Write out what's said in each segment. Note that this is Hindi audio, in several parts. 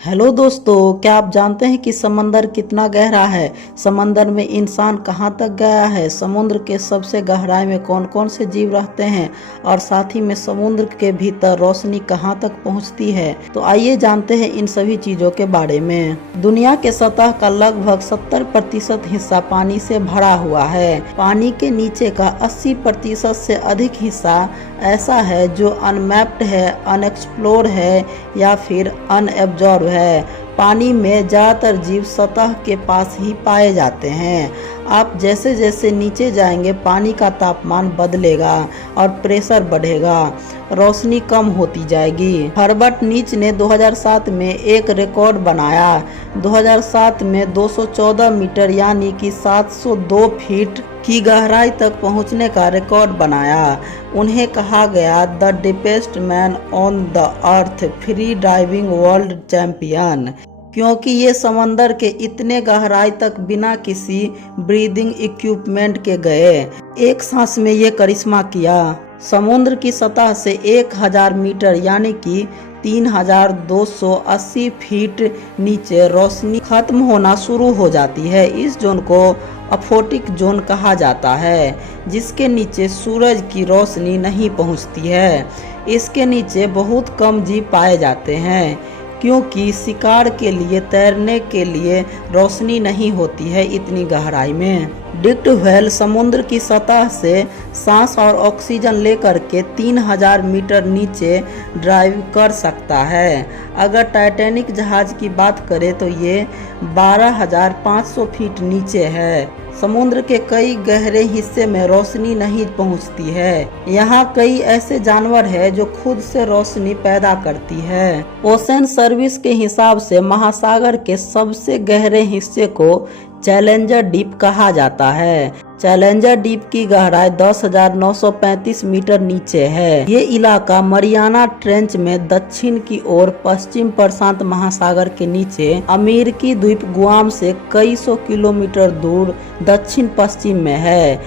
हेलो दोस्तों, क्या आप जानते हैं कि समंदर कितना गहरा है। समंदर में इंसान कहां तक गया है, समुद्र के सबसे गहराई में कौन कौन से जीव रहते हैं और साथ ही में समुद्र के भीतर रोशनी कहां तक पहुंचती है। तो आइए जानते हैं इन सभी चीजों के बारे में। दुनिया के सतह का लगभग 70% हिस्सा पानी से भरा हुआ है। पानी के नीचे का 80% से अधिक हिस्सा ऐसा है जो अनमैप्ड है, अनएक्सप्लोर है या फिर अनएब्जॉर्ब है। पानी में ज़्यादातर जीव सतह के पास ही पाए जाते हैं। आप जैसे जैसे नीचे जाएंगे पानी का तापमान बदलेगा और प्रेशर बढ़ेगा, रोशनी कम होती जाएगी। हर्बर्ट नीच ने 2007 में एक रिकॉर्ड बनाया। 2007 में 214 मीटर यानी कि 702 फीट की गहराई तक पहुंचने का रिकॉर्ड बनाया। उन्हें कहा गया the deepest man on the earth, free diving world champion, क्योंकि ये समंदर के इतने गहराई तक बिना किसी ब्रीदिंग इक्विपमेंट के गए। एक सांस में ये करिश्मा किया। समुद्र की सतह से 1000 मीटर यानी कि 3280 फीट नीचे रोशनी खत्म होना शुरू हो जाती है। इस जोन को अफोटिक जोन कहा जाता है, जिसके नीचे सूरज की रोशनी नहीं पहुंचती है। इसके नीचे बहुत कम जीव पाए जाते हैं, क्योंकि शिकार के लिए तैरने के लिए रोशनी नहीं होती है इतनी गहराई में। डिप्ट व्हेल समुद्र की सतह से सांस और ऑक्सीजन लेकर के 3000 मीटर नीचे ड्राइव कर सकता है। अगर टाइटैनिक जहाज की बात करें तो ये 12500 फीट नीचे है। समुद्र के कई गहरे हिस्से में रोशनी नहीं पहुंचती है। यहाँ कई ऐसे जानवर हैं जो खुद से रोशनी पैदा करती है। ओशन सर्विस के हिसाब से महासागर के सबसे गहरे हिस्से को चैलेंजर डीप कहा जाता है। चैलेंजर डीप की गहराई 10,935 मीटर नीचे है। ये इलाका मरियाना ट्रेंच में दक्षिण की ओर पश्चिम प्रशांत महासागर के नीचे अमेरिकी द्वीप गुआम से कई सौ किलोमीटर दूर दक्षिण पश्चिम में है।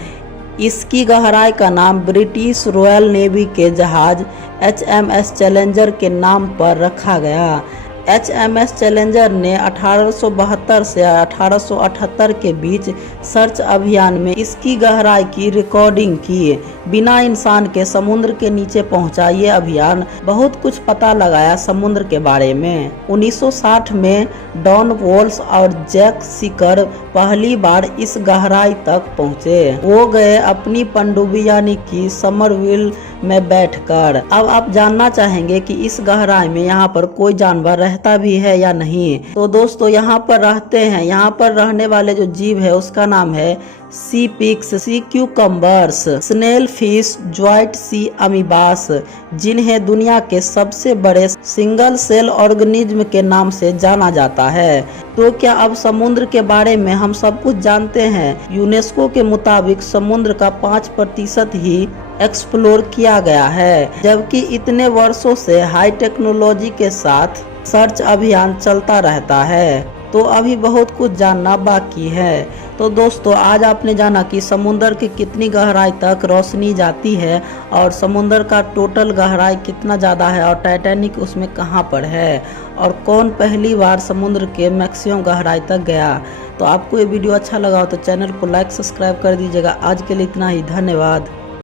इसकी गहराई का नाम ब्रिटिश रॉयल नेवी के जहाज HMS चैलेंजर के नाम पर रखा गया। HMS चैलेंजर ने 1872 से 1878 के बीच सर्च अभियान में इसकी गहराई की रिकॉर्डिंग की। बिना इंसान के समुद्र के नीचे पहुंचा ये अभियान बहुत कुछ पता लगाया समुद्र के बारे में। 1960 में डॉन वॉल्स और जैक सीकर पहली बार इस गहराई तक पहुंचे। वो गए अपनी पनडुब्बी यानी कि समरविल में बैठकर। अब आप जानना चाहेंगे कि इस गहराई में यहाँ पर कोई जानवर रहता भी है या नहीं। तो दोस्तों, यहाँ पर रहते हैं। यहाँ पर रहने वाले जो जीव है उसका नाम है सी पिक्स, सी क्यूकम्बर्स, स्नेल फिश, ज्वाइट सी अमीबास, जिन्हें दुनिया के सबसे बड़े सिंगल सेल ऑर्गेनिज्म के नाम से जाना जाता है। तो क्या अब समुद्र के बारे में हम सब कुछ जानते हैं? यूनेस्को के मुताबिक समुद्र का 5% ही एक्सप्लोर किया गया है, जबकि इतने वर्षों से हाई टेक्नोलॉजी के साथ सर्च अभियान चलता रहता है। तो अभी बहुत कुछ जानना बाकी है। तो दोस्तों, आज आपने जाना कि समुद्र की कितनी गहराई तक रोशनी जाती है और समुद्र का टोटल गहराई कितना ज़्यादा है और टाइटैनिक उसमें कहाँ पर है और कौन पहली बार समुद्र के मैक्सिमम गहराई तक गया। तो आपको ये वीडियो अच्छा लगा हो तो चैनल को लाइक सब्सक्राइब कर दीजिएगा। आज के लिए इतना ही, धन्यवाद।